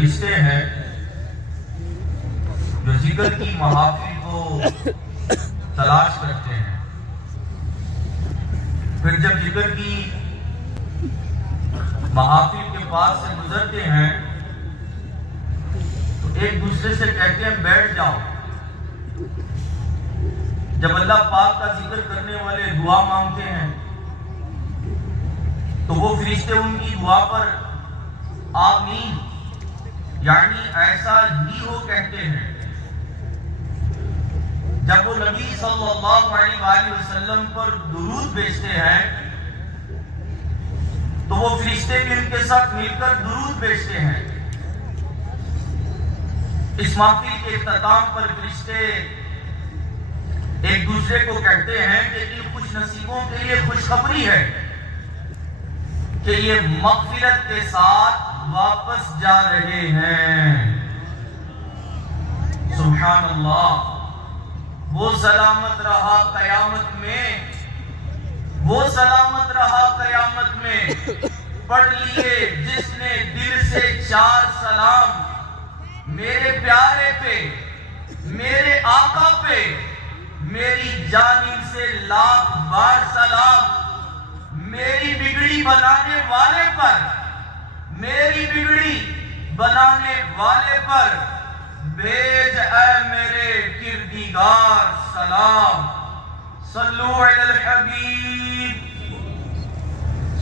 فرشتے ہیں جو ذکر کی محافل کو تلاش کرتے ہیں، پھر جب ذکر کی محافل کے پاس سے گزرتے ہیں تو ایک دوسرے سے کہتے ہیں بیٹھ جاؤ۔ جب اللہ پاک کا ذکر کرنے والے دعا مانگتے ہیں تو وہ فرشتے ان کی دعا پر آمین یعنی ایسا ہی ہو کہتے ہیں۔ جب وہ نبی صلی اللہ علیہ وآلہ وسلم پر درود بھیجتے ہیں تو وہ فرشتے بھی ان کے ساتھ مل کر درود بھیجتے ہیں۔ اس محفل کے اختتام پر فرشتے ایک دوسرے کو کہتے ہیں کہ ان خوش نصیبوں کے لیے خوشخبری ہے کہ یہ مغفرت کے ساتھ واپس جا رہے ہیں۔ سبحان اللہ، وہ سلامت رہا قیامت میں، وہ سلامت رہا قیامت میں، پڑھ لیے جس نے دل سے 4 سلام، میرے پیارے پہ، میرے آقا پہ، میری جانب سے 1,00,000 بار سلام، میری بگڑی بنانے والے پر، میری بگڑی بنانے والے پر بھیج اے میرے کردگار سلام۔ صلو علی الحبیب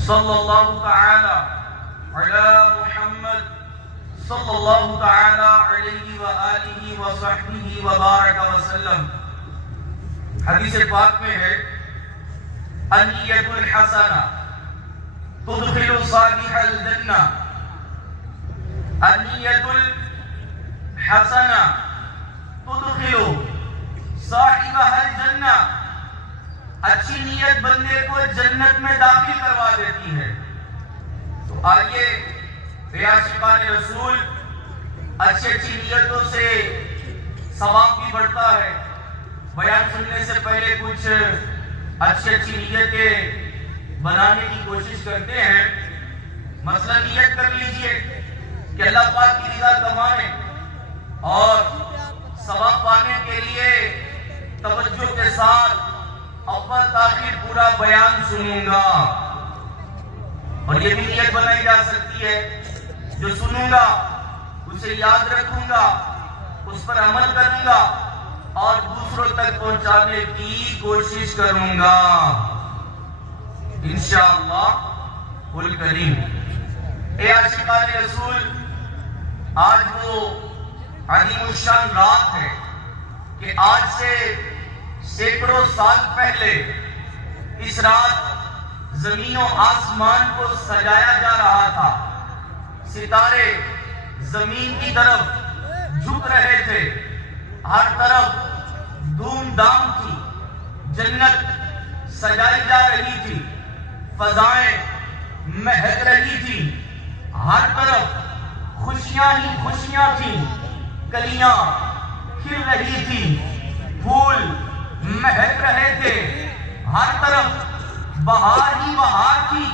صلی اللہ تعالی علی محمد صلی اللہ تعالی علیہ وآلہ وصحبہ وبارک وسلم۔ حدیث پاک میں ہے النیۃ الحسنہ تدخل صالح الجنہ، النیۃ الحسنہ تدخل صاحبہ الجنہ، اچھی نیت بندے کو جنت میں داخل کروا دیتی ہے۔ تو آئیے اے عاشقان رسول، اچھی نیتوں سے ثواب بھی بڑھتا ہے۔ بیان سننے سے پہلے کچھ اچھی نیتیں بنانے کی کوشش کرتے ہیں۔ مثلا نیت کر لیجئے کہ اللہ پاک کی رضا کمائیں اور ثواب پانے کے لیے توجہ کے ساتھ اول تاخیر پورا بیان سنوں گا۔ اور یہ بھی نیت بنائی جا سکتی ہے جو سنوں گا اسے یاد رکھوں گا، اس پر عمل کروں گا اور دوسروں تک پہنچانے کی کوشش کروں گا انشاءاللہ الکریم۔ اے عاشقان رسول، آج وہ عظیم الشان رات ہے کہ آج سے سینکڑوں سال پہلے اس رات زمین و آسمان کو سجایا جا رہا تھا۔ ستارے زمین کی طرف جھک رہے تھے، ہر طرف دھوم دھام تھی، جنت سجائی جا رہی تھی، فضائیں مہک رہی تھی، ہر طرف خوشیاں ہی خوشیاں تھیں، کلیاں کھل رہی تھی، پھول مہک رہے تھے، ہر طرف بہار ہی بہار تھی،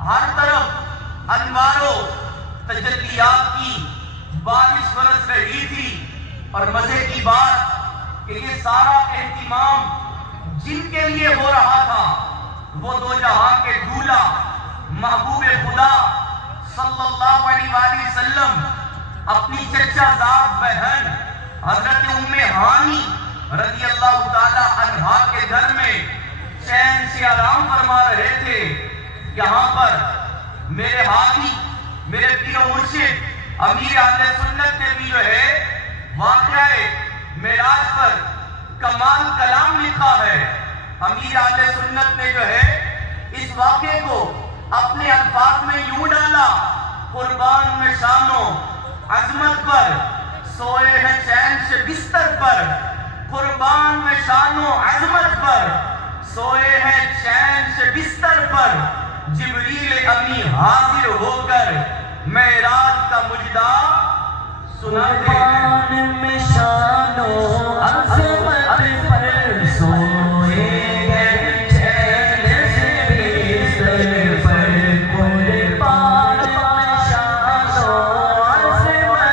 ہر طرف انوار و تجلیات کی بارش برس رہی تھی۔ اور مزے کی بات کہ یہ سارا اہتمام جن کے لیے ہو رہا تھا وہ دو جہاں کے دولہ محبوب خدا صلی اللہ علیہ وآلہ وسلم اپنی چچا زاد بہن حضرت ام ہانی رضی اللہ تعالی عنہا کے گھر میں چین سے آرام فرما رہے تھے۔ یہاں پر میرے حامی، میرے پیر و مرشد امیر اہل سنت نے بھی جو ہے واقعہ معراج پر کمال کلام لکھا ہے۔ امیر اہل سنت نے جو ہے اس واقعے کو اپنے الفاظ میں یوں ڈالا، قربان میں شان و عظمت پر سوئے ہیں چین سے بستر پر، قربان میں شان و عظمت پر سوئے ہیں چین سے بستر پر، جبریل امی حاضر ہو کر معراج کا مجدہ سناتے ہیں۔ قربان میں شان و عظمت پر سوئے ہیں چین سے بستر پر، قربان میں شان و عظمت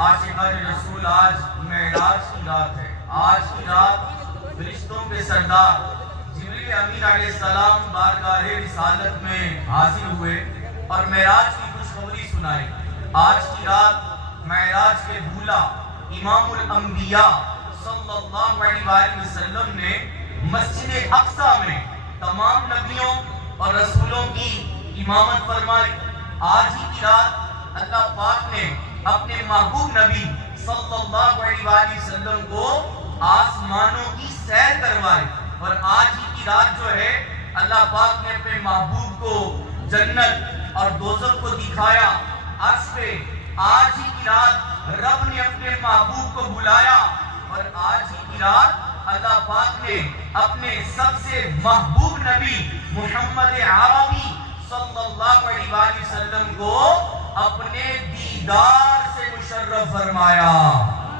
عاشقان رسول، آج معراج کی رات ہے۔ آج کی رات فرشتوں کے سردار جبریل امین علیہ السلام بارگاہ رسالت میں حاضر ہوئے اور معراج کی خوشخبری سنائی۔ آج کی رات معراج کے بھولا امام الانبیاء صلی اللہ علیہ وآلہ وسلم نے مسجد اقصی میں تمام نبیوں اور رسولوں کی امامت فرمائی۔ آج ہی کی رات اللہ پاک نے اپنے محبوب نبی صلی اللہ علیہ وآلہ وسلم کو آسمانوں کی سیر کروائی، اور آج ہی کی رات جو ہے اللہ پاک نے اپنے محبوب کو جنت اور دوزخ کو دکھایا عرش پہ۔ آج ہی کی رات رب نے اپنے محبوب کو بلایا، اور آج ہی کی رات اللہ پاک نے اپنے سب سے محبوب نبی محمد عربی صلی اللہ علیہ وآلہ وسلم کو اپنے دیدار سے مشرف فرمایا۔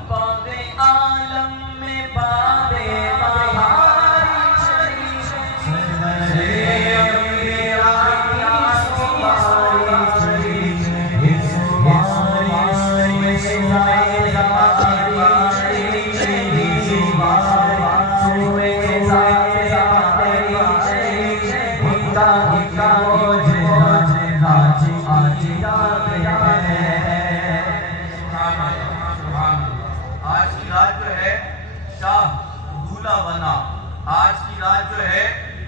باب عالم میں باب بہاری چلی، سرورے امیر علی سواری چلی، سواری سواری چلی چلی، سوئے زاری چلی، ہکا ہکا مجھے آج آج یاد ہے۔ آج کی رات جو ہے شاہ دولہ بنا۔ آج کی رات جو ہے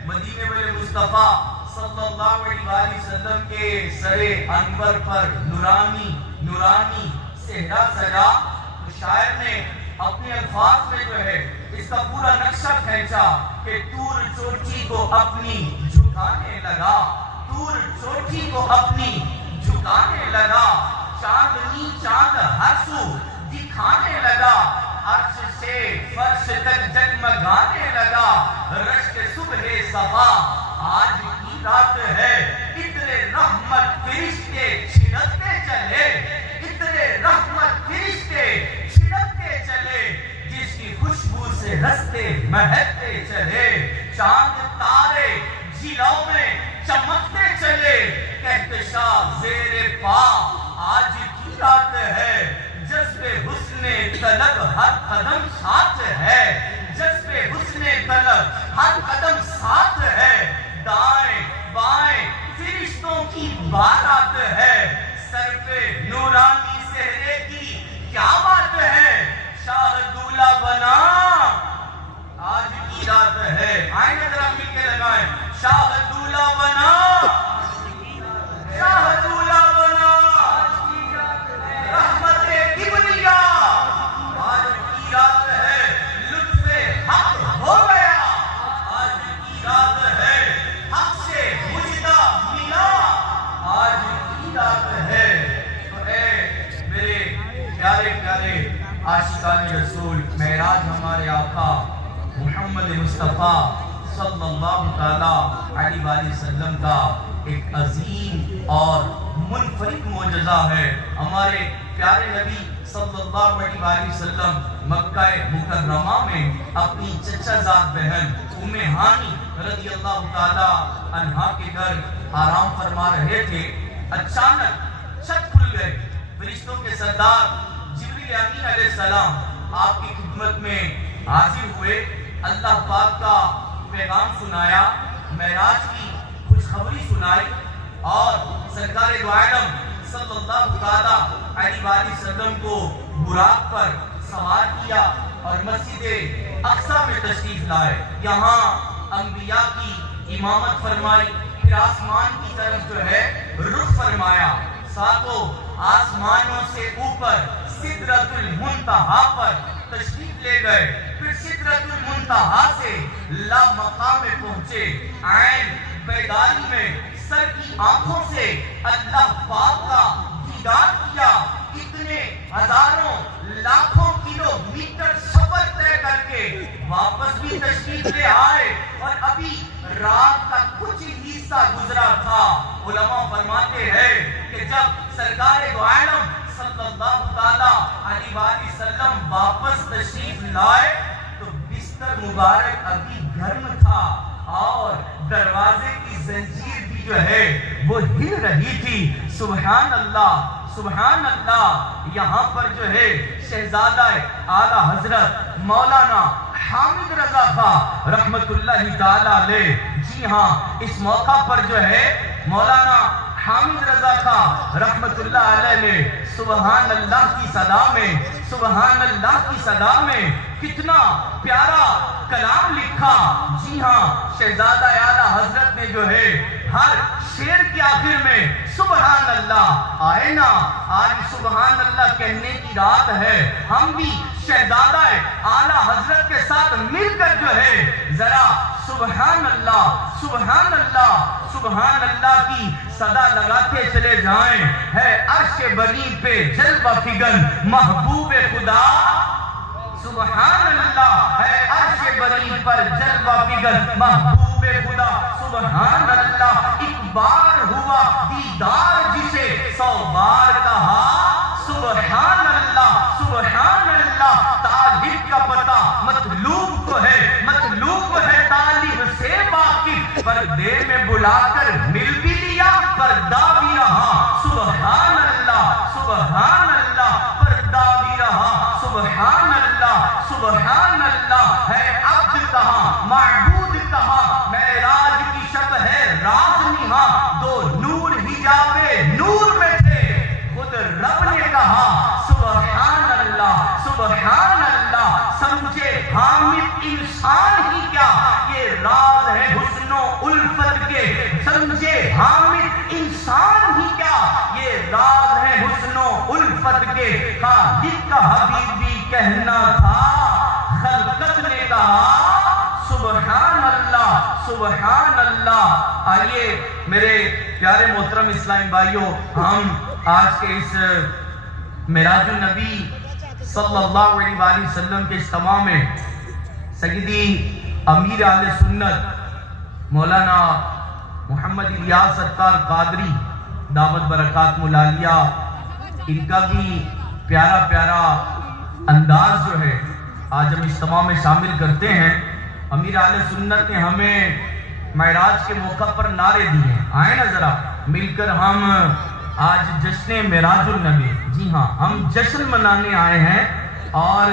مدینے والے مصطفیٰ صلی اللہ علیہ وآلہ وسلم کے سر انور پر نورانی نورانی صحرا سجا۔ شاعر نے اپنے الفاظ میں جو ہے اس کا پورا نقشہ کھینچا کہ طور چوٹی کو اپنی جھکانے لگا، طور چوٹی کو اپنی جھکانے لگا، چاندنی چاند ہر سو دکھانے لگا، عرش سے فرش تک جگمگانے لگا، رشک صبح صبا آج کی رات ہے، اتنے رحمت فرشتے چھڑکتے چلے، اتنے رحمت فرشتے چھڑکتے چلے، جس کی خوشبو سے رستے مہکتے چلے، چاند تارے جھیلوں میں چمکتے چلے، کہکشاں زیر پا آج کی رات ہے، جذب حسن طلب ہر قدم ساتھ ہے، جذب حسن طلب ہر قدم ساتھ ہے، دائیں بائیں فرشتوں کی بارات ہے، سر پہ نورانی صحرے کی کیا بات ہے، شاہ دولہ بنا آج کی رات ہے۔ آئیں ذرا مل کے لگائیں، شاہ دولہ بنا، شاہ دولہ بنا، رحمت کبریا آج کی رات ہے، لطف حق ہو گیا آج کی رات ہے، حق سے مجدہ ملا آج کی رات ہے۔ تو اے میرے پیارے پیارے عاشقان رسول، معراج ہمارے آقا محمد مصطفیٰ صلی اللہ تعالیٰ علیہ وآلہ وسلم کا ایک عظیم اور منفرد معجزہ ہے۔ ہمارے پیارے نبی صلی اللہ علیہ وآلہ وسلم مکہ مکرمہ میں اپنی چچا زاد بہن ام ہانی رضی اللہ تعالیٰ عنہا کے گھر آرام فرما رہے تھے، اچانک چھت کھل گئے، فرشتوں کے سردار جبریل امین علیہ السلام آپ کی خدمت میں حاضر ہوئے، اللہ پاک کا پیغام سنایا، معراج کی خوشخبری سنائی، اور سرکار دو عالم صلی اللہ تعالیٰ علیہ وآلہ وسلم کو براق پر سوار کیا اور مسجد اقصی میں تشریف لائے، یہاں انبیاء کی امامت فرمائی، پھر آسمان کی طرف جو ہے رخ فرمایا، ساتوں آسمانوں سے اوپر سدرۃ المنتہا پر تشریف لے گئے، پھر سدرۃ المنتہا سے لا مقام میں پہنچے، عین بیداری میں سر کی آنکھوں سے اللہ پاک کا دیدار کیا، اتنے ہزاروں لاکھوں کلو میٹر سفر طے کر کے واپس بھی تشریف لے آئے اور ابھی رات کا کچھ حصہ گزرا تھا. علماء فرماتے ہیں کہ جب سرکار دو عالم صلی اللہ تعالیٰ علیہ وآلہ وسلم واپس تشریف لائے تو بستر مبارک ابھی گرم تھا اور دروازے کی زنجیر بھی جو ہے وہ ہل رہی تھی. سبحان اللہ سبحان اللہ. یہاں پر جو ہے شہزادہ اعلیٰ حضرت مولانا حامد رضا خان رحمت اللہ تعالیٰ علیہ، جی ہاں اس موقع پر جو ہے مولانا حامد رضا خان رحمت اللہ علیہ نے سبحان اللہ کی صدا میں سبحان اللہ کی صدا میں کتنا پیارا کلام لکھا. جی ہاں شہزادہ اعلیٰ حضرت نے جو ہے ہر شعر کے آخر میں سبحان اللہ. آئے نا آج سبحان اللہ کہنے کی رات ہے، ہم بھی شہزادہ اعلیٰ حضرت کے ساتھ مل کر جو ہے ذرا سبحان اللہ سبحان اللہ سبحان اللہ کی صدا لگاتے چلے جائیں. ہے عرش بری پہ جلوہ فگن محبوب خدا سبحان اللہ. ہے عرش بری پر جلوہ فگن محبوب خدا سبحان اللہ. ایک بار ہوا دیدار جسے 100 بار کہا سبحان اللہ سبحان اللہ. طالب کا پتہ مطلوب کو ہے طالب سے واقف، پردے میں بلا کر مل بھی لیا پردہ بھی رہا سبحان اللہ سبحان اللہ. پردہ بھی رہا سبحان اللہ سبحان اللہ. ہے عبد کہاں معبود کہاں، معراج کی شب ہے راز نہاں، دو نور حجاب نور میں تھے خود رب نے کہا سبحان اللہ سبحان اللہ. سمجھے حامد انسان ہی کیا یہ راز ہے حسن و الفت کے، سمجھے حامد انسان ہی کیا یہ راز ہے حسن و الفت کے. خالق کا حبیبی کہنا تھا خلقت نے کہا سبحان اللہ سبحان اللہ. آئیے میرے پیارے محترم اسلامی بھائیوں، ہم آج کے اس معراج النبی صلی اللہ علیہ وآلہ وسلم کے اجتماع میں سیدی امیر اہل سنت مولانا محمد الیاس ستار قادری دعوت برکات ملالیہ، ان کا بھی پیارا پیارا انداز جو ہے آج ہم اجتماع میں شامل کرتے ہیں. امیر اہل سنت نے ہمیں معراج کے موقع پر نعرے دیے. آئیں نا ذرا مل کر ہم آج جشن معراج النبی، جی ہاں ہم جشن منانے آئے ہیں اور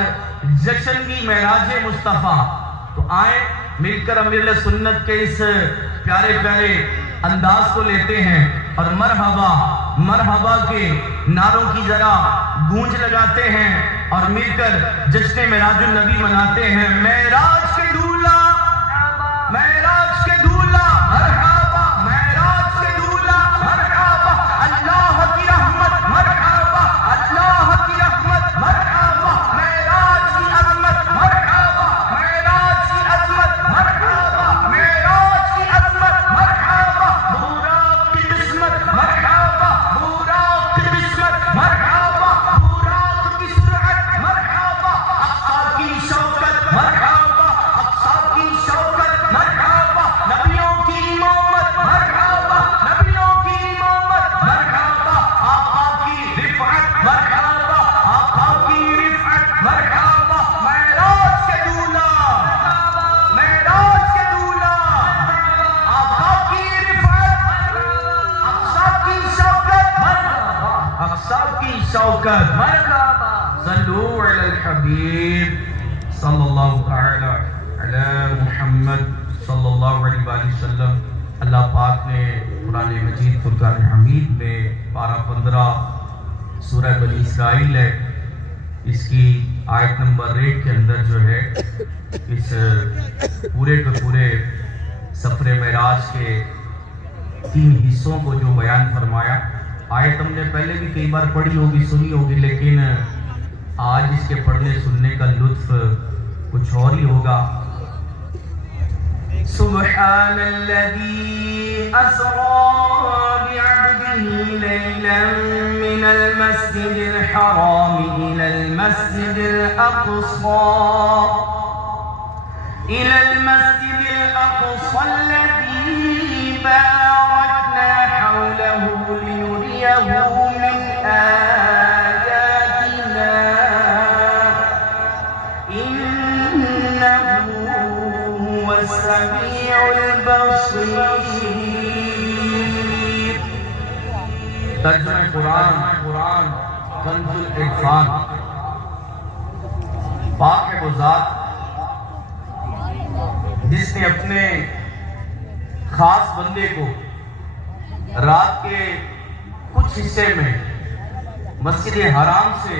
جشن بھی معراج مصطفیٰ. تو آئیں مل کر امیر اہل سنت کے اس پیارے پیارے انداز کو لیتے ہیں اور مرحبا مرحبا کے نعروں کی ذرا گونج لگاتے ہیں اور مل کر جشن معراج النبی مناتے ہیں. معراج کے دولہ معراج کے دولہ مرحبا معراج کے دولہ مرحبا اللہ کی رحمت مرحبا اللہ کی رحمت مرحبا معراج کی عظمت مرحبا معراج کی عظمت مرحبا معراج کی عظمت مرحبا براق کی قسمت مرحبا براق کی قسمت مرحبا براق کی سرعت مرحبا اقصا کی شوکت مرحبا اقصا کی شوکت مرحبا نبیوں کی امامت مرحبا نبیوں کی امامت مرحبا آقا کی رفعت مرحبا آقا کی رفعت مرحبا معراج کے دولہ معراج کے دولہ آقا کی رفعت اقصا کی شوکت اقصا کی شوکت مرحبا. صلو علی الحبیب صلی اللہ تعالی علی محمد صلی اللہ علیہ وآلہ وسلم. اللہ پاک نے قرآن مجید فرقان حمید میں پارہ 15 سورہ بنی اسرائیل ہے، اس کی آیت نمبر 1 کے اندر جو ہے اس پورے کے پورے سفر معراج کے 3 حصوں کو جو بیان فرمایا. آیت ہم نے پہلے بھی کئی بار پڑھی ہوگی سنی ہوگی، لیکن آج اس کے پڑھنے سننے کا لطف کچھ اور ہی ہوگا. سبحان الذي أسرى بعبده ليلا من المسجد الحرام إلى المسجد الأقصى الذي باركنا حوله لنريه من آياتنا إنه هو السميع البصير. ترجمہ قرآن کنز العرفان. پاک ہے وہ ذات جس نے اپنے خاص بندے کو رات کے کچھ حصے میں مسجد حرام سے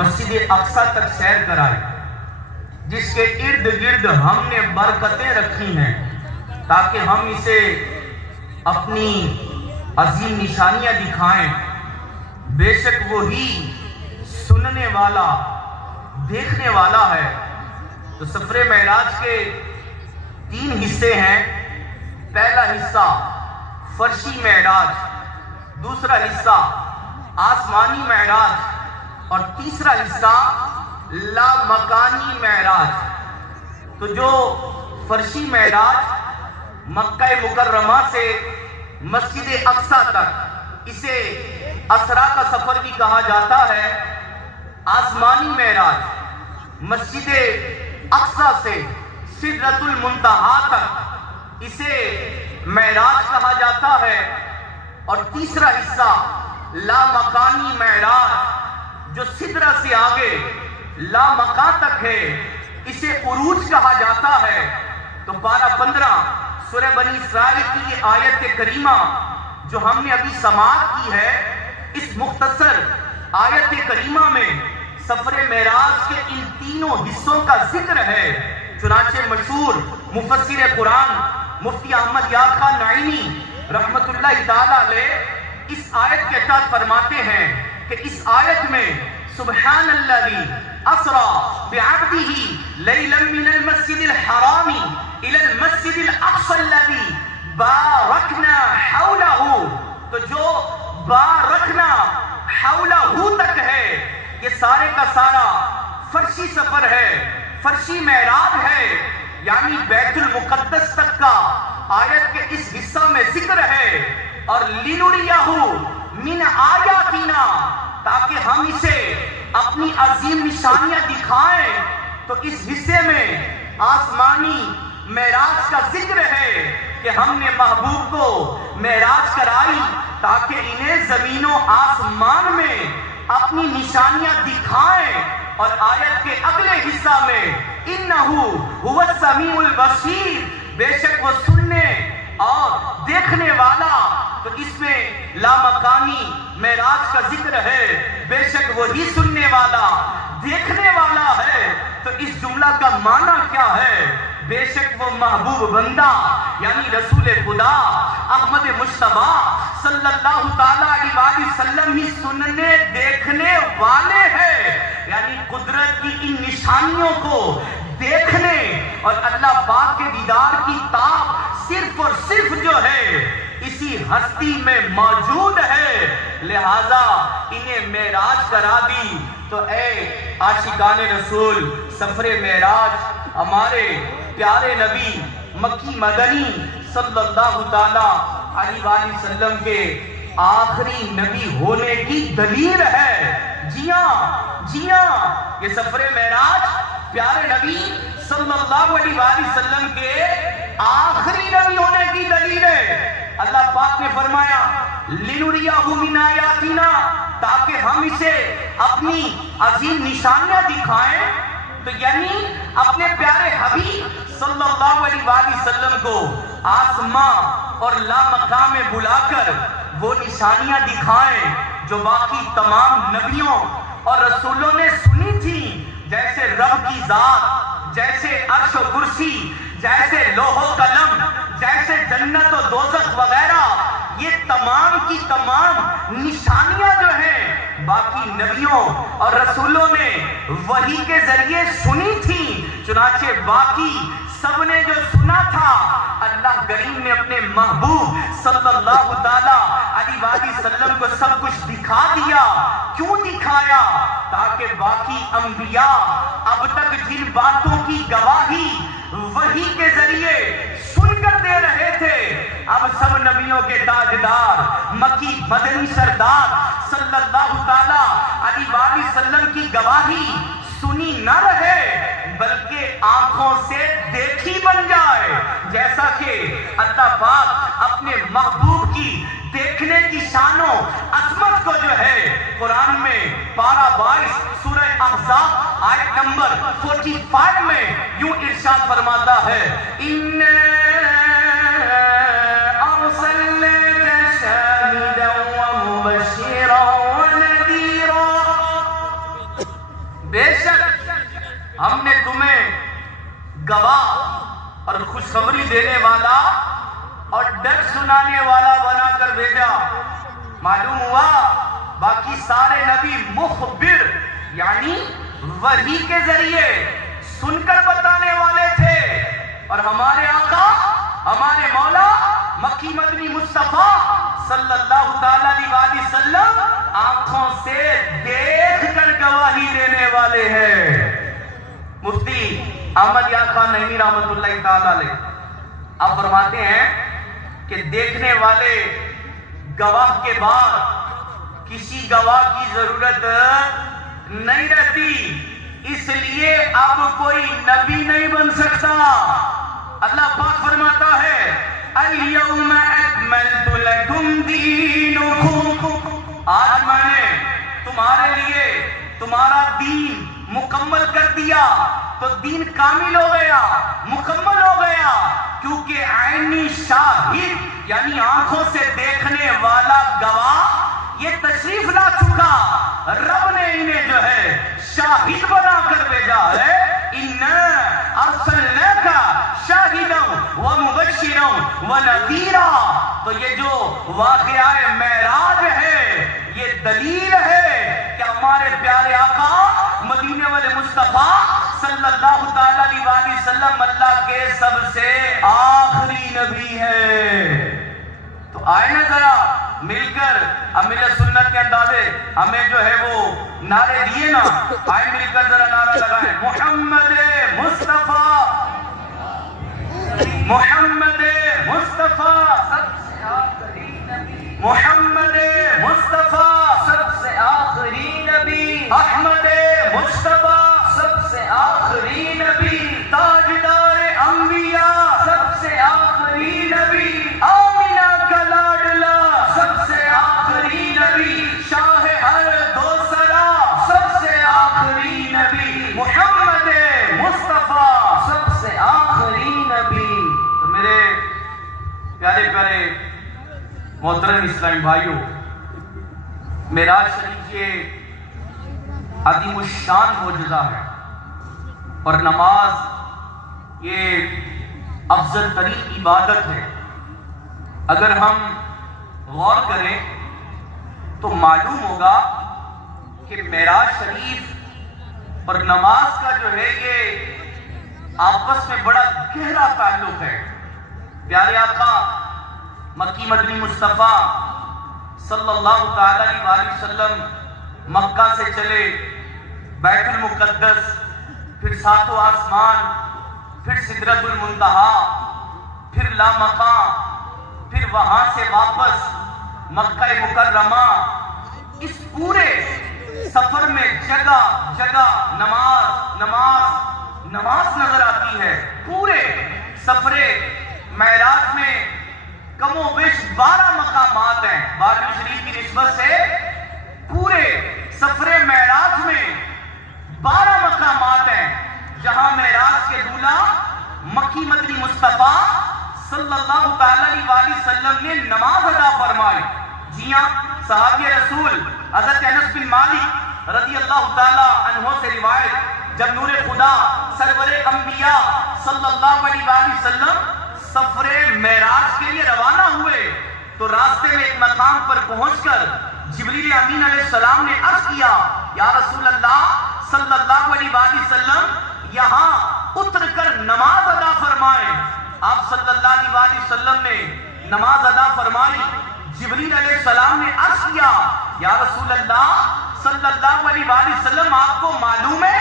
مسجد اقصی تک سیر کرائی، جس کے ارد گرد ہم نے برکتیں رکھی ہیں تاکہ ہم اسے اپنی عظیم نشانیاں دکھائیں. بے شک وہی سننے والا دیکھنے والا ہے. تو سفر معراج کے 3 حصے ہیں. پہلا حصہ فرشی معراج، دوسرا حصہ آسمانی معراج، اور تیسرا حصہ لامکانی معراج. تو جو فرشی معراج مکہ مکرمہ سے مسجد اقصی تک، اسے اسرا کا سفر بھی کہا جاتا ہے. آسمانی معراج مسجد اقصی سے سدرۃ المنتہا تک، اسے معراج کہا جاتا ہے. اور تیسرا حصہ لامکانی معراج جو سدرہ سے آگے لامکان تک ہے، اسے عروج کہا جاتا ہے. تو پارہ 15 سورہ بنی اسرائیل کی یہ آیت کریمہ جو ہم نے ابھی سماعت کی ہے، اس مختصر آیت کریمہ میں سفر معراج کے ان تینوں حصوں کا ذکر ہے. چنانچہ مشہور مفسر قرآن مفتی احمد یار خان نعیمی رحمت اللہ تعالیٰ علیہ اس آیت کے تحت فرماتے ہیں کہ اس آیت میں سبحان الذی اسرا بعبدہ لیلا من المسجد الحرام الى المسجد الاقصی الذی بارکنا حولہ، تو جو بارکنا حولہ تک ہے یہ سارے کا سارا فرشی سفر ہے، فرشی معراج ہے. یعنی بیت المقدس تک کا آیت کے اس حصہ میں ذکر ہے. اور لِنُرِيَهُ مِنْ آیَاتِنَا، تاکہ ہم اسے اپنی عظیم نشانیاں دکھائیں. تو اس حصے میں آسمانی معراج کا ذکر ہے کہ ہم نے محبوب کو معراج کرائی تاکہ انہیں زمین و آسمان میں اپنی نشانیاں دکھائیں. اور آیت کے اگلے حصہ میں اِنَّهُ هُوَ السَّمِيعُ الْبَصِيرُ، بے شک وہ سننے اور دیکھنے والا. تو اس میں لامکانی معراج کا ذکر ہے، بے شک وہی سننے والا دیکھنے والا ہے. تو اس جملہ کا معنی کیا ہے؟ بے شک وہ محبوب بندہ یعنی رسول خدا احمد مصطفیٰ صلی اللہ تعالیٰ علیہ وسلم ہی سننے دیکھنے والے ہیں. یعنی قدرت کی ان نشانیوں کو دیکھنے اور اللہ پاک کے دیدار کی تاب صرف اور صرف جو ہے اسی ہستی میں موجود ہے، لہذا انہیں معراج کرا دی. تو اے عاشقان رسول، سفر معراج ہمارے پیارے نبی مکی مدنی صلی اللہ تعالیٰ علیہ وسلم کے آخری نبی ہونے کی دلیل ہے. جی ہاں یہ سفر معراج پیارے نبی صلی اللہ علیہ وسلم کے آخری نبی ہونے کی دلیل ہے. اللہ پاک نے فرمایا لِنُرِيَهُ مِنْ آیَاتِنَا، تاکہ ہم اسے اپنی عظیم نشانیاں دکھائیں. تو یعنی اپنے پیارے حبیب صلی اللہ علیہ وسلم کو آسمان اور لامکان میں بلا کر وہ نشانیاں دکھائیں جو باقی تمام نبیوں اور رسولوں نے سنی تھی، جیسے رب کی ذات، جیسے عرش و کرسی، جیسے لوح و قلم، جیسے جنت و دوزخ وغیرہ. یہ تمام کی تمام نشانیاں جو ہیں باقی نبیوں اور رسولوں نے وحی کے ذریعے سنی تھی. چنانچہ باقی سب نے جو سنا تھا اللہ کریم نے اپنے محبوب صلی اللہ تعالیٰ علیہ وآلہ وسلم کو سب کچھ دکھا دیا. کیوں دکھایا؟ تاکہ باقی انبیاء اب تک جن باتوں کی گواہی وحی کے ذریعے سن کر دے رہے تھے، اب سب نبیوں کے تاجدار مکی مدنی سردار صلی اللہ تعالی علیہ وآلہ وسلم کی گواہی سنی نہ رہے بلکہ آنکھوں سے دیکھی بن جائے. جیسا کہ اللہ پاک اپنے محبوب کی دیکھنے کی شان و عظمت کو جو ہے قرآن میں پارہ 22 سورہ احزاب آیت نمبر 45 میں یوں ارشاد فرماتا ہے، اِنَّا أَرْسَلْنَاكَ شَاهِدًا وَمُبَشِّرًا وَنَذِيرًا. بے شک ہم نے تمہیں گواہ اور خوشخبری دینے والا اور ڈر سنانے والا بنا کر بھیجا. معلوم ہوا باقی سارے نبی مخبر یعنی وحی کے ذریعے سن کر بتانے والے تھے، اور ہمارے آقا ہمارے مولا مکی مدنی مصطفیٰ صلی اللہ تعالی علیہ وآلہ وسلم آنکھوں سے دیکھ کر گواہی دینے والے ہیں. مفتی احمد یار خان نعیمی رحمۃ اللہ تعالی علیہ آپ فرماتے ہیں کہ دیکھنے والے گواہ کے بعد کسی گواہ کی ضرورت نہیں رہتی، اس لیے اب کوئی نبی نہیں بن سکتا. اللہ پاک فرماتا ہے اليوم اکملت لکم دینکم، آج میں نے تمہارے لیے تمہارا دین مکمل کر دیا. تو دین کامل ہو گیا، مکمل ہو گیا، کیونکہ عینی شاہد یعنی آنکھوں سے دیکھنے والا گواہ یہ تشریف لا چکا. رب نے انہیں جو ہے شاہد بنا کر بھیجا ہے. اِنَّا أَرْسَلْنَاكَ شَاهِدًا وَمُبَشِّرًا وَنَذِيرًا. تو یہ جو واقعہ معراج ہے یہ دلیل ہے کہ ہمارے پیارے آقا مدینے والے مصطفیٰ صلی اللہ تعالی علیہ وآلہ وسلم اللہ کے سب سے آخری نبی ہے. تو آئے نا ذرا مل کر امیر سنت کے اندازے ہمیں جو ہے وہ نعرے دیے نا، آئے مل کر ذرا نعرہ لگائیں، محمد مصطفیٰ محمد مصطفیٰ سب سے آخری نبی، محمد مصطفیٰ سب سے آخری نبی، احمد مصطفیٰ سب سے آخری نبی، تاجدار انبیاء سب سے آخری نبی، آمینہ کا لاڈلا سب سے آخری نبی، شاہ ہر دوسرا سب سے آخری نبی، محمد مصطفیٰ سب سے آخری نبی. تو میرے پیارے پیارے محترم اسلامی بھائیوں، معراج شریف یہ عظیم الشان معجزہ ہے، اور نماز یہ افضل ترین عبادت ہے. اگر ہم غور کریں تو معلوم ہوگا کہ معراج شریف اور نماز کا جو ہے یہ آپس میں بڑا گہرا تعلق ہے. پیارے آقا مکی مدنی مصطفیٰ صلی اللہ تعالی علیہ وآلہ وسلم مکہ سے چلے بیت المقدس، پھر ساتوں آسمان، پھر سدرۃ المنتہا، پھر لامقام، پھر وہاں سے واپس مکہ مکرمہ. اس پورے سفر میں جگہ جگہ نماز نماز نماز نظر آتی ہے. پورے سفر معراج میں کم و بیش 12 مقامات ہیں. 12 شریف کی نسبت سے پورے سفر معراج میں 12 مقامات ہیں جہاں معراج کے دولہ مکی مدنی مصطفیٰ صلی اللہ تعالی علیہ وآلہ وسلم نے نماز ادا فرمائی. جی ہاں، صحابی رسول حضرت انس بن مالک رضی اللہ تعالی عنہ سے روایت، جب نور خدا سرور انبیاء صلی اللہ علیہ وآلہ وسلم سفر معراج کے لیے روانہ ہوئے تو راستے میں ایک مقام پر پہنچ کر جبریل امین علیہ السلام نے عرض کیا، یا رسول اللہ صلی اللہ علیہ وآلہ وسلم یہاں اتر کر نماز ادا فرمائیں. آپ صلی اللہ علیہ وآلہ وسلم نے نماز ادا فرمائی. جبریل علیہ السلام نے عرض کیا یا رسول اللہ صلی اللہ علیہ وآلہ وسلم آپ کو معلوم ہے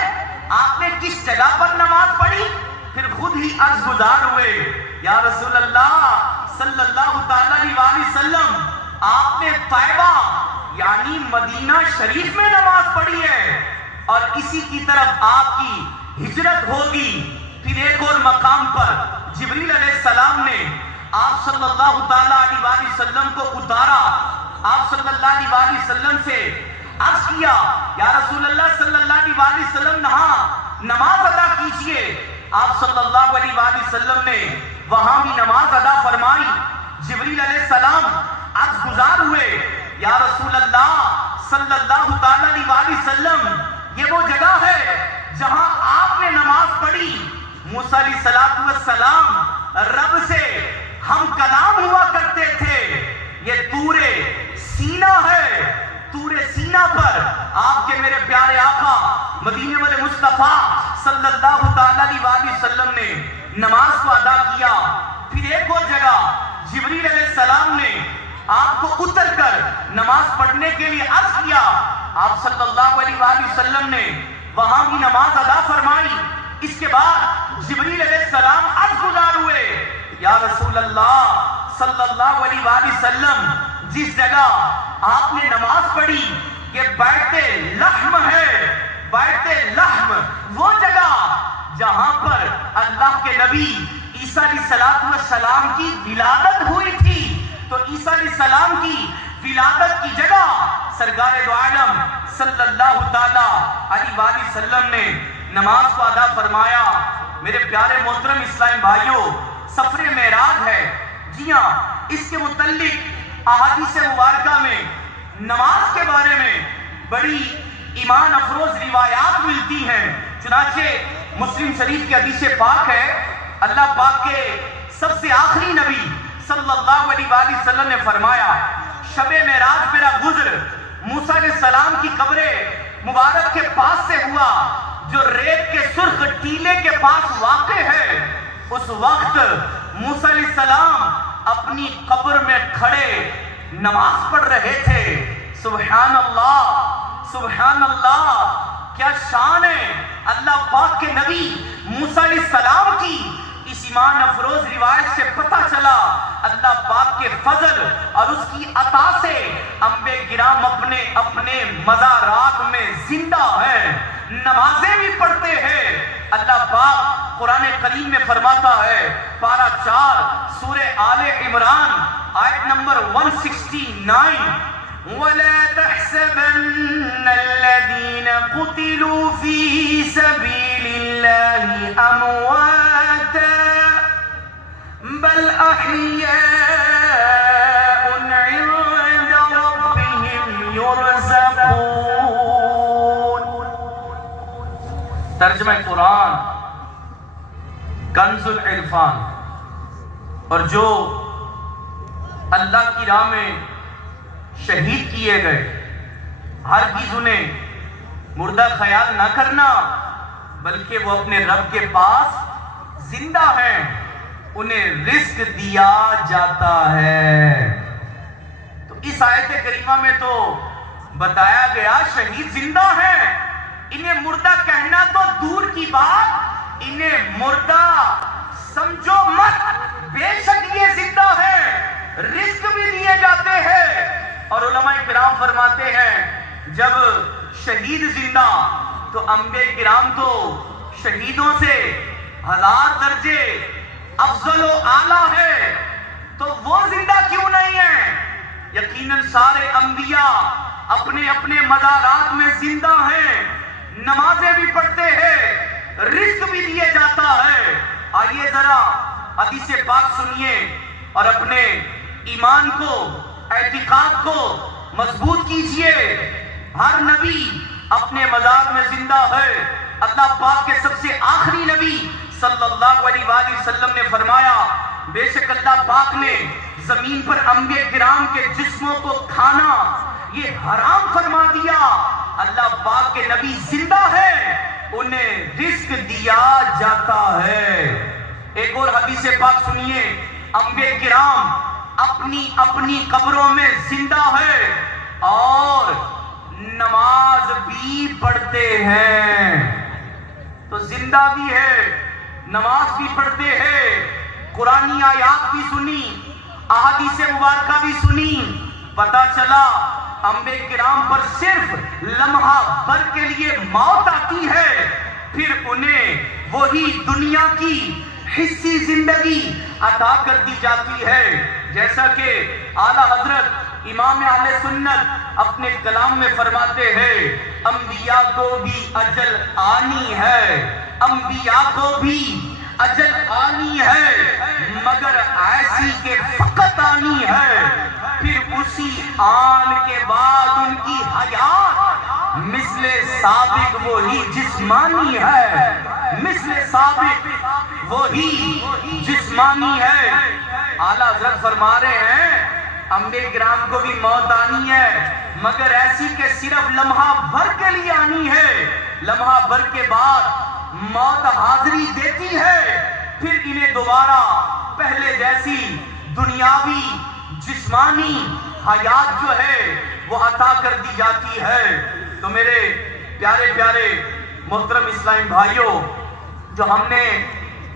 آپ نے کس جگہ پر نماز پڑھی؟ پھر خود ہی عرض گزار ہوئے یا رسول اللہ صلی اللہ تعالی علیہ وآلہ وسلم آپ نے طیبہ یعنی مدینہ شریف میں نماز پڑھی ہے اور اسی کی طرف آپ کی ہجرت ہوگی۔ پھر ایک اور مقام پر جبریل علیہ السلام نے آپ صلی اللہ تعالی علیہ وآلہ وسلم کو اتارا، آپ صلی اللہ علیہ وآلہ وسلم سے عرض کیا یا رسول اللہ صلی اللہ علیہ وآلہ وسلم نماز ادا کیجئے۔ آپ صلی اللہ علیہ وآلہ وسلم نے وہاں بھی نماز ادا فرمائی۔ جبریل علیہ السلام عرض گزار ہوئے یا رسول اللہ صلی اللہ تعالی علیہ وآلہ وسلم یہ وہ جگہ ہے جہاں آپ نے نماز پڑھی۔ موسیٰ علیہ السلام رب سے ہم کلام ہوا کرتے تھے، یہ طور سینا ہے، طور سینا پر آپ کے میرے پیارے آقا مدینے والے مصطفیٰ صلی اللہ تعالی علیہ وآلہ وسلم نے نماز کو ادا کیا۔ پھر ایک اور جگہ جبریل علیہ السلام نے آپ کو اتر کر نماز پڑھنے کے لیے عرض کیا، آپ صلی اللہ علیہ وآلہ وسلم نے وہاں بھی نماز ادا فرمائی۔ اس کے بعد جبریل علیہ السلام عرض گزار ہوئے یا رسول اللہ صلی اللہ علیہ وآلہ وسلم جس جگہ آپ نے نماز پڑھی یہ بیت لحم ہے، بیت لحم وہ جگہ جہاں پر اللہ کے نبی عیسیٰ علیہ السلام کی ولادت ہوئی تھی۔ تو عیسیٰ علیہ السلام کی ولادت کی جگہ سرکار دو عالم صلی اللہ تعالی علیہ وآلہ وسلم نے نماز کو ادا فرمایا۔ میرے پیارے محترم اسلام بھائیوں، سفر معراج ہے، جی ہاں، اس کے متعلق احادیث مبارکہ میں نماز کے بارے میں بڑی ایمان افروز روایات ملتی ہیں۔ چنانچہ مسلم شریف کی حدیث پاک ہے، اللہ پاک کے سب سے آخری نبی صلی اللہ علیہ وآلہ وسلم نے فرمایا شب معراج میرا گزر موسیٰ علیہ السلام کی قبر مبارک کے پاس سے ہوا جو ریت کے سرخ ٹیلے کے پاس واقع ہے۔ اس وقت موسیٰ علیہ السلام اپنی قبر میں کھڑے نماز پڑھ رہے تھے۔ سبحان اللہ، سبحان اللہ، کیا شان ہے اللہ پاک کے نبی موسیٰ علیہ السلام کی۔ اس ایمان افروز روایت سے پتہ چلا اللہ پاک کے فضل اور اس کی عطا سے انبیاء کرام اپنے اپنے مزارات میں زندہ ہیں، نمازیں بھی پڑھتے ہیں۔ اللہ پاک قرآن کریم میں فرماتا ہے، پارہ 4 سورہ آل عمران آیت نمبر 169، وَلَا تَحْسَبَنَّ الَّذِينَ قُتِلُوا فِي سَبِيلِ اللَّهِ أَمْوَاتًا بَلْ أَحْيَاءٌ عِندَ رَبِّهِمْ يُرْزَقُونَ۔ ترجمہ قرآن کنز العرفان۔ اور جو اللہ کی راہ میں شہید کیے گئے ہرگز انہیں مردہ خیال نہ کرنا، بلکہ وہ اپنے رب کے پاس زندہ ہیں، انہیں رزق دیا جاتا ہے۔ تو اس آیت کریمہ میں تو بتایا گیا شہید زندہ ہیں، انہیں مردہ کہنا تو دور کی بات، انہیں مردہ سمجھو مت، بے شک یہ زندہ ہے، رزق بھی دیے جاتے ہیں۔ اور علماء کرام فرماتے ہیں جب شہید زندہ تو انبیاء کرام تو شہیدوں سے 1000 درجے افضل و اعلیٰ ہے، تو وہ زندہ کیوں نہیں ہیں؟ یقیناً سارے انبیاء اپنے اپنے مزارات میں زندہ ہیں، نمازیں بھی پڑھتے ہیں، رزق بھی دیے جاتا ہے۔ آئیے ذرا حدیث پاک سنیے اور اپنے ایمان کو، اعتقاد کو مضبوط کیجئے۔ ہر نبی اپنے مزار میں زندہ ہے۔ اللہ پاک کے سب سے آخری نبی صلی اللہ علیہ وآلہ وسلم نے فرمایا بے شک اللہ پاک نے زمین پر انبیاء کرام کے جسموں کو کھانا یہ حرام فرما دیا۔ اللہ پاک کے نبی زندہ ہے، انہیں رزق دیا جاتا ہے۔ ایک اور حدیث پاک سنیے، انبیاء کرام اپنی اپنی قبروں میں زندہ ہے اور نماز بھی پڑھتے ہیں. تو زندہ بھی ہے، نماز بھی پڑھتے ہیں، قرآنی آیات بھی سنی، احادیث مبارکہ بھی سنی. پتہ چلا انبیاء کرام پر صرف لمحہ بھر کے لیے موت آتی ہے، پھر انہیں وہی دنیا کی حصی زندگی عطا کر دی جاتی ہے. جیسا کہ اعلیٰ حضرت امام اہل سنت اپنے کلام میں فرماتے ہیں، انبیاء کو بھی اجل آنی ہے، انبیاء کو بھی اجل آنی ہے، مگر ایسی کہ فقط آنی ہے. پھر اسی آن کے بعد ان کی حیات مثل سابق وہی جسمانی ہے، مثل سابق وہی جسمانی ہے. اعلیٰ حضرت فرما رہے ہیں انبیاء کرام کو بھی موت آنی ہے، مگر ایسی کہ صرف لمحہ بھر کے لیے آنی ہے. لمحہ بھر کے بعد موت حاضری دیتی ہے، پھر انہیں دوبارہ پہلے جیسی دنیاوی جسمانی حیات جو ہے وہ عطا کر دی جاتی ہے. تو میرے پیارے پیارے محترم اسلامی بھائیوں، جو ہم نے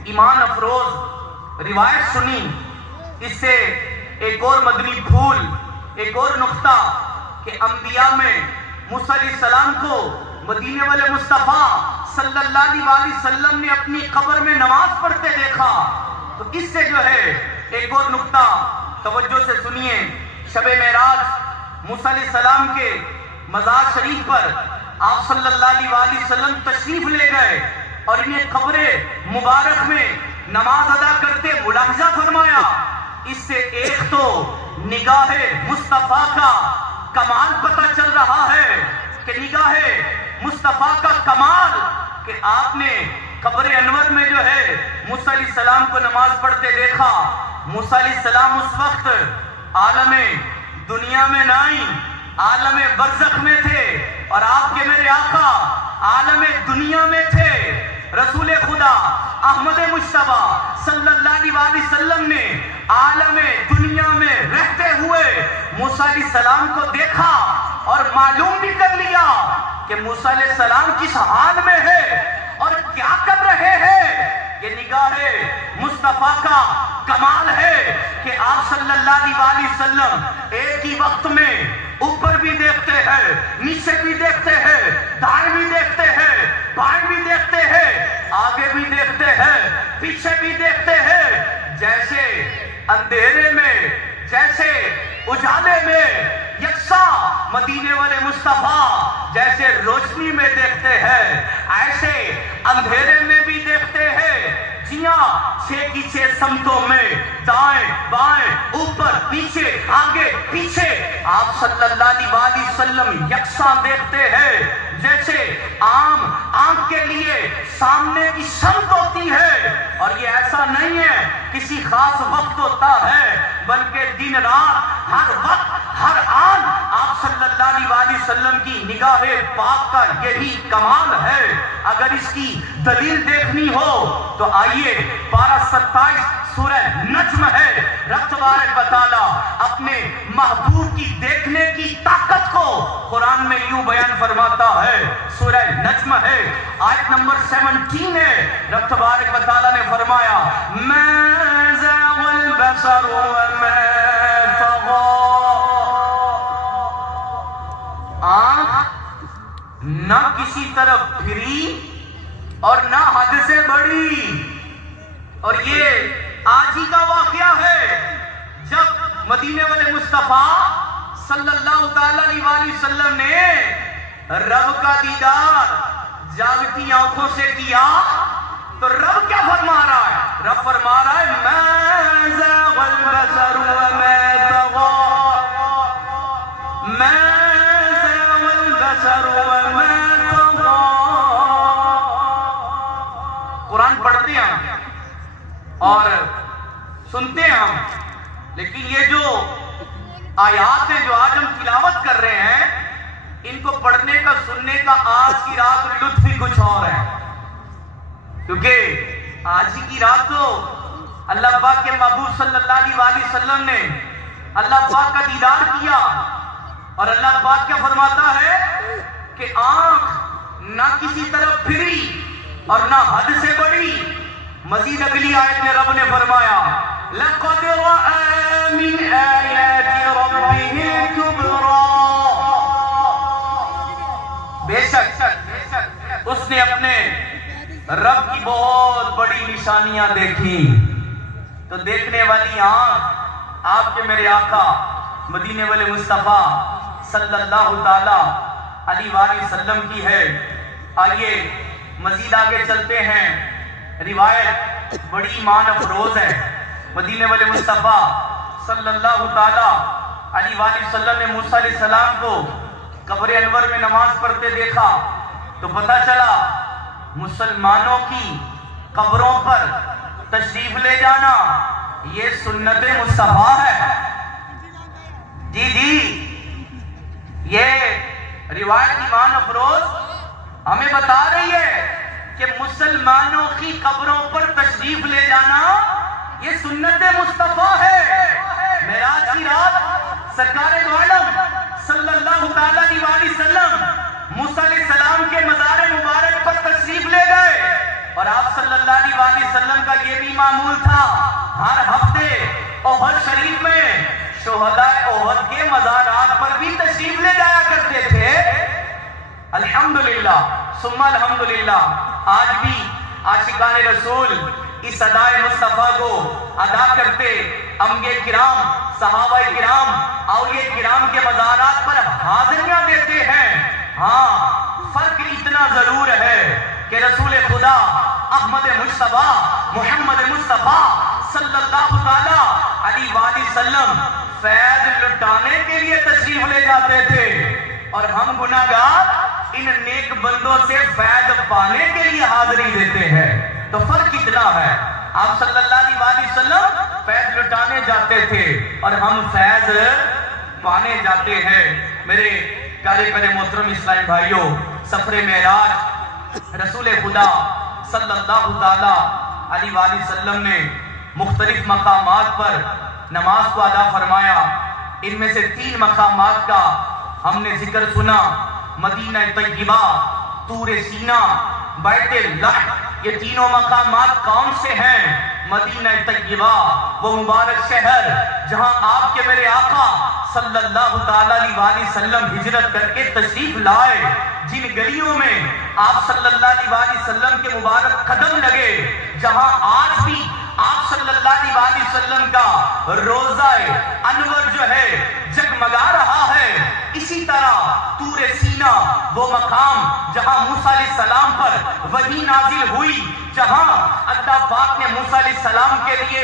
ایمان افروز روایت سنی، اس سے ایک اور مدنی پھول، ایک اور نقطہ کہ انبیاء میں موسیٰ علیہ السلام کو مدینے والے مصطفیٰ صلی اللہ علیہ وسلم نے اپنی قبر میں نماز پڑھتے دیکھا. تو اس سے جو ہے ایک اور نقطہ توجہ سے سنیے. شب معراج موسیٰ علیہ السلام کے مزار شریف پر آپ صلی اللہ علیہ وسلم تشریف لے گئے اور انہیں قبر مبارک میں نماز ادا کرتے ملاحظہ فرمایا. اس سے ایک تو نگاہ مصطفیٰ کا کمال پتہ چل رہا ہے کہ نگاہ مصطفیٰ کا کمال کہ آپ نے قبر انور میں جو ہے موسیٰ علیہ السلام کو نماز پڑھتے دیکھا. موسیٰ علیہ السلام اس وقت عالم دنیا میں نہیں، عالم برزخ میں تھے، اور آپ کے میرے آقا عالم دنیا میں تھے. رسول خدا احمد مجتبیٰ صلی اللہ علیہ وسلم نے عالم دنیا میں رہتے ہوئے موسیٰ علیہ السلام کو دیکھا اور معلوم بھی کر لیا کہ موسیٰ علیہ السلام کس حال میں ہے اور کیا کر رہے ہیں. یہ نگاہ مصطفیٰ کا کمال ہے کہ آپ صلی اللہ علیہ وسلم ایک ہی وقت میں اوپر بھی دیکھتے ہیں، نیچے بھی دیکھتے ہیں، دائیں بھی دیکھتے ہیں، بائیں بھی دیکھتے ہیں، آگے بھی دیکھتے ہیں، پیچھے بھی دیکھتے ہیں. جیسے اندھیرے میں، جیسے اجالے میں یکساں مدینے والے مصطفیٰ جیسے روشنی میں دیکھتے ہیں، ایسے اندھیرے میں بھی دیکھتے ہیں. جیاں چھ کی چھ سمتوں میں، دائیں بائیں اوپر نیچے آگے پیچھے آپ صلی اللہ علیہ وسلم یکساں دیکھتے ہیں. جیسے عام آنکھ کے لیے سامنے کی سمت ہوتی ہے، اور یہ ایسا نہیں ہے کسی خاص وقت ہوتا ہے، بلکہ دن رات ہر وقت ہر آن آپ صلی اللہ علیہ وسلم کی نگاہ پاک کا یہی کمال ہے. اگر اس کی دلیل دیکھنی ہو تو آئیے 12-27 سورہ نجم ہے. رب تبارک و تعالی اپنے محبوب کی دیکھنے کی طاقت کو قرآن میں یوں بیان فرماتا ہے. سورہ نجم ہے، آیت نمبر 17 ہے. رب تبارک و تعالی نے فرمایا، ما زاغ البصر وما طغى. آنکھ نہ کسی طرف پھری اور نہ حد سے بڑھی. اور یہ آج ہی کا واقعہ ہے جب مدینے والے مصطفیٰ صلی اللہ تعالی علیہ وسلم نے رب کا دیدار جاگتی آنکھوں سے کیا. تو رب کیا فرما رہا ہے؟ رب فرما رہا ہے، ما زاغ البصر وما طغى، ما زاغ البصر وما طغى. قرآن پڑھتے ہیں اور سنتے ہیں ہم، لیکن یہ جو آیات ہیں جو آج ہم تلاوت کر رہے ہیں، ان کو پڑھنے کا سننے کا آج کی رات لطف ہی کچھ اور ہے. کیونکہ آج ہی کی رات تو اللہ پاک کے محبوب صلی اللہ علیہ وسلم نے اللہ پاک کا دیدار کیا، اور اللہ پاک کیا فرماتا ہے کہ آنکھ نہ کسی طرف پھری اور نہ حد سے بڑھی۔ مزید اگلی آیت میں رب نے فرمایا لَقَدْ رَأَى مِنْ آيَاتِ رَبِّهِ الْكُبْرَى، بے شک اس نے اپنے رب کی بہت بڑی نشانیاں دیکھی۔ تو دیکھنے والی آنکھ آپ کے میرے آقا مدینے والے مصطفیٰ صلی اللہ تعالی علیہ وآلہ وسلم کی ہے۔ آئیے مزید آگے چلتے ہیں۔ روایت بڑی ایمان افروز ہے۔ مدینے والے مصطفیٰ صلی اللہ تعالی علیہ وآلہ وسلم نے موسیٰ علیہ السلام کو قبر انور میں نماز پڑھتے دیکھا تو پتہ چلا مسلمانوں کی قبروں پر تشریف لے جانا یہ سنت مصطفیٰ ہے۔ جی یہ روایت ایمان افروز ہمیں بتا رہی ہے کہ مسلمانوں کی قبروں پر تشریف لے جانا یہ سنت مصطفیٰ ہے۔ معراج کی رات سرکار دو عالم صلی اللہ تعالیٰ علیہ وسلم موسیٰ علیہ السلام کے مزار مبارک پر تشریف لے گئے، اور آپ صلی اللہ علیہ وسلم کا یہ بھی معمول تھا ہر ہفتے احد شریف میں شہداء احد کے مزارات پر بھی تشریف لے جایا کرتے تھے۔ الحمدللہ ثم الحمدللہ آج بھی عاشقان رسول اس ادائے مصطفیٰ کو ادا کرتے انبیاء کرام، صحابہ کرام، اولیاء کرام کے مزارات پر حاضریاں دیتے ہیں۔ ہاں فرق اتنا ضرور ہے کہ رسول خدا احمد مصطفیٰ محمد مصطفیٰ صلی اللہ تعالی علیہ وآلہ وسلم فیض لٹانے کے لیے تشریف لے جاتے تھے، اور ہم گناہگار ان نیک بندوں سے فیض پانے کے لیے حاضری دیتے ہیں۔ تو فرق کتنا ہے، آپ صلی اللہ علیہ وآلہ وسلم فیض لٹانے جاتے تھے اور ہم فیض پانے جاتے ہیں۔ میرے پیارے پیارے محترم اسلامی بھائیوں، سفر معراج رسول خدا صلی اللہ تعالی علیہ وآلہ وسلم نے مختلف مقامات پر نماز کو ادا فرمایا۔ ان میں سے 3 مقامات کا ہم نے ذکر سنا، مدینہ طیبہ، طور سینا، بیت اللہ۔ یہ تینوں مقامات کون سے ہیں؟ مدینہ طیبہ وہ مبارک شہر جہاں آپ کے میرے آقا صلی اللہ تعالی علیہ وسلم ہجرت کر کے تشریف لائے، جن گلیوں میں آپ صلی اللہ علیہ وسلم کے مبارک قدم لگے، جہاں آج بھی آپ صلی اللہ علیہ وسلم کا روضہ انور جو ہے جگمگا رہا ہے۔ اسی طرح طور سینا وہ مقام جہاں موسیٰ علیہ السلام پر وحی نازل ہوئی، جہاں اللہ پاک نے موسیٰ علیہ السلام کے لیے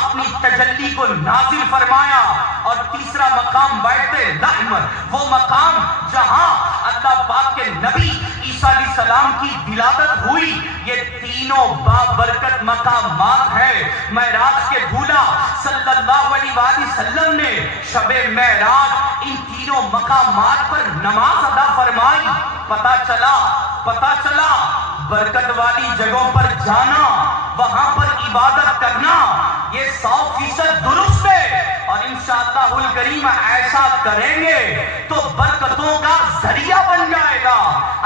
اپنی تجلی کو نازل فرمایا۔ اور تیسرا مقام بیت لحم وہ مقام جہاں اللہ پاک کے نبی عیسیٰ علیہ السلام کی ولادت ہوئی۔ یہ تینوں بابرکت مقامات ہیں۔ معراج کے دھولا صلی اللہ علیہ وسلم نے شب معراج ان تینوں مقامات پر نماز ادا فرمائی۔ پتہ چلا برکت والی جگہوں پر جانا، وہاں پر عبادت کرنا یہ 100% درست ہے، اور انشاءاللہ الکریم ایسا کریں گے تو برکتوں کا ذریعہ بن جائے گا۔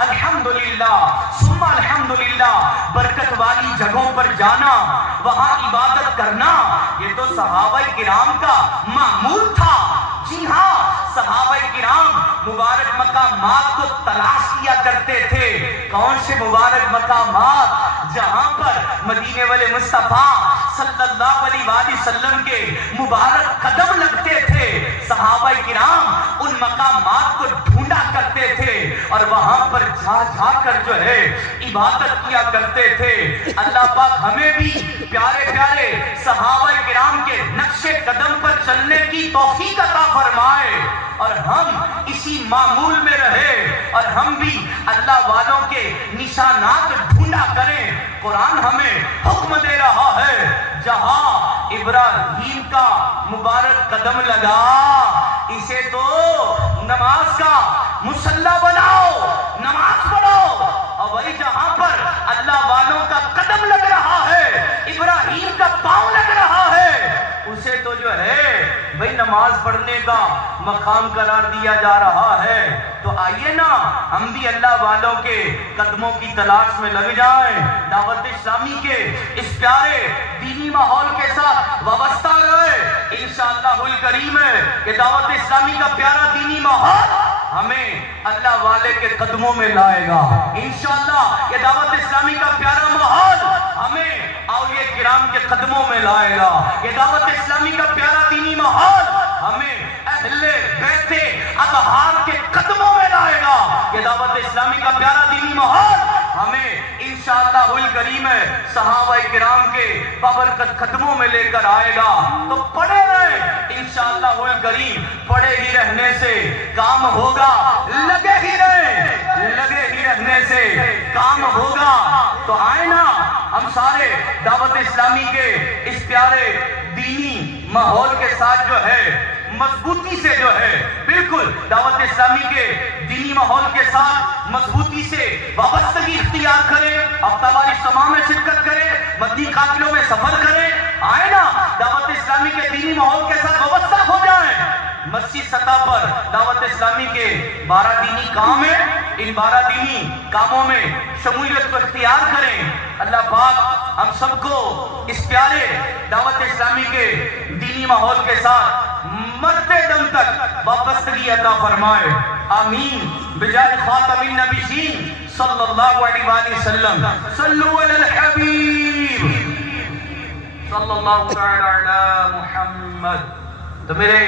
الحمدللہ ثم الحمدللہ برکت والی جگہوں پر جانا، وہاں عبادت کرنا یہ تو صحابہ کرام کا معمول تھا۔ جی ہاں، صحابہ کرام مبارک مقامات کو تلاش کیا کرتے تھے۔ کون سے مبارک مقامات؟ جہاں پر مدینے والے مصطفیٰ صلی اللہ علیہ وسلم کے مبارک قدم لگتے تھے، صحابہ کرام ان مقامات کو ڈھونڈا کرتے تھے اور وہاں پر جا کر جو ہے عبادت کیا کرتے تھے۔ اللہ پاک ہمیں بھی پیارے پیارے صحابہ کرام کے نقش قدم پر چلنے کی توفیق عطا فرمائے، اور ہم اسی معمول میں رہے، اور ہم بھی اللہ والوں کے نشانات ڈھونڈا کریں۔ قرآن ہمیں حکم دے رہا ہے، جہاں ابراہیم کا مبارک قدم لگا اسے تو نماز کا مصلی بناؤ، نماز پڑھو، اور وہی جہاں پر اللہ والوں کا قدم لگ رہا ہے، ابراہیم کا پاؤں لگ رہا ہے، اسے تو جو ہے بھئی نماز پڑھنے کا مقام قرار دیا جا رہا ہے، تو آئیے نا ہم بھی اللہ والوں کے قدموں کی تلاش میں لگ جائیں، دعوت اسلامی کے اس پیارے دینی ماحول کے ساتھ وابستہ رہے۔ انشاءاللہ الکریم ہے کہ دعوت اسلامی کا پیارا دینی ماحول ہمیں اللہ والے کے قدموں میں لائے گا۔ انشاءاللہ یہ دعوت اسلامی کا پیارا ماحول ہمیں اولیاء کرام کے قدموں میں لائے گا۔ یہ دعوت اسلامی کا پیارا دینی ماحول ہمیں اہل بیت اطہار کے قدموں میں لائے گا۔ یہ دعوت اسلامی کا پیارا دینی ماحول ہمیں انشاءاللہ الکریم صحابہ کرام کے بابرکت قدموں میں لے کر آئے گا۔ تو پڑھے رہیں انشاءاللہ الکریم، پڑھے ہی رہنے سے کام ہوگا، لگے ہی رہنے سے کام ہوگا۔ تو آئے نا ہم سارے دعوت اسلامی کے اس پیارے دینی ماحول کے ساتھ جو ہے مضبوطی سے جو ہے بالکل دعوت اسلامی کے دینی ماحول کے ساتھ مضبوطی سے وابستگی اختیار کریں، ہفتہ وار اجتماع میں شرکت کریں، مدنی قافلوں میں سفر کریں، آئے نا دعوت اسلامی کے دینی ماحول کے ساتھ وابستہ ہو جائیں۔ مسجد سطح پر دعوت اسلامی کے 12 دینی کام ہیں، ان 12 دینی کاموں میں شمولیت کو اختیار کریں۔ اللہ پاک ہم سب کو اس پیارے دعوت اسلامی کے دینی ماحول کے ساتھ مرتے دم تک وابستگی عطا فرمائے، آمین بجائے خاتم النبیین صلی اللہ علیہ وآلہ وسلم۔ صلو علی الحبیب صلی اللہ تعالی علی محمد۔ تو میرے